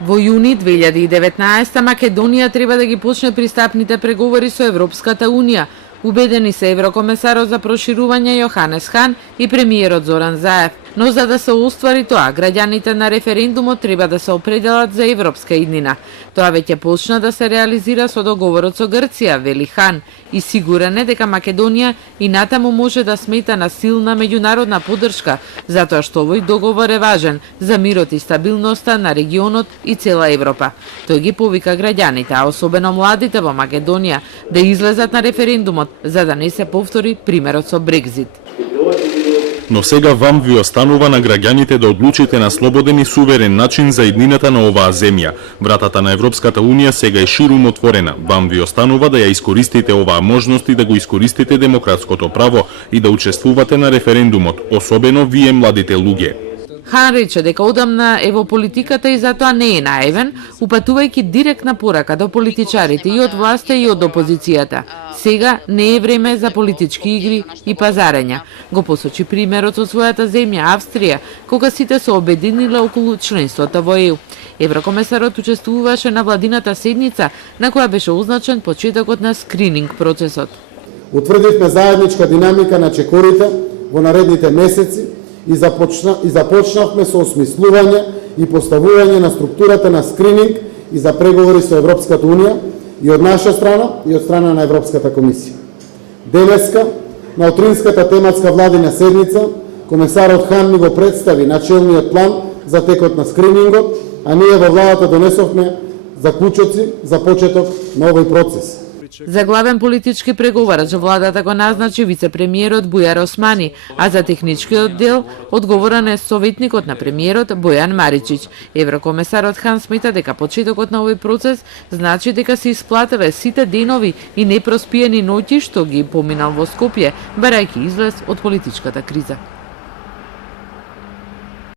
Во јуни 2019 Македонија треба да ги почне пристапните преговори со Европската Унија. Убедени се еврокомесарот за проширување Јоханес Хан и премиерот Зоран Заев. Но за да се оствари тоа, граѓаните на референдумот треба да се определат за европска иднина. Тоа веќе почна да се реализира со договорот со Грција, вели Хан, и сигурен е дека Македонија и натаму може да смета на силна меѓународна поддршка, затоа што овој договор е важен за мирот и стабилноста на регионот и цела Европа. Тој ги повика граѓаните, а особено младите во Македонија, да излезат на референдумот, за да не се повтори примерот со Брекзит. Но сега вам ви останува на граѓаните да одлучите на слободен и суверен начин за иднината на оваа земја. Вратата на Европската Унија сега е ширум отворена. Вам ви останува да ја искористите оваа можност и да го искористите демократското право и да учествувате на референдумот, особено вие младите луѓе. Хан рече дека одамна е во политиката и затоа не е наивен, упатувајќи директна порака до политичарите и од власта и од опозицијата. Сега не е време за политички игри и пазарења. Го посочи примерот од својата земја Австрија, кога сите се обединиле околу членството во ЕУ. Еврокомесарот учествуваше на владината седница, на која беше означен почетокот на скрининг процесот. Утврдивме заедничка динамика на чекорите во наредните месеци и започнавме со осмислување и поставување на структурата на скрининг и за преговори со Европската Унија и од наша страна и од страна на Европската комисија. Денеска, на утринската тематска владина седница, комесарот Хан ни го представи начелниот план за текот на скринингот, а ние во владата донесовме заклучоци за почеток на овој процес. За главен политички преговарач владата го назначи вице-премиерот Бујар Османи, а за техничкиот дел одговорен е советникот на премиерот Бојан Маричич. Еврокомесарот Хан смета дека почетокот на овој процес значи дека се исплатеве сите денови и непроспиени ноќи што ги поминал во Скопје, барајќи излез од политичката криза.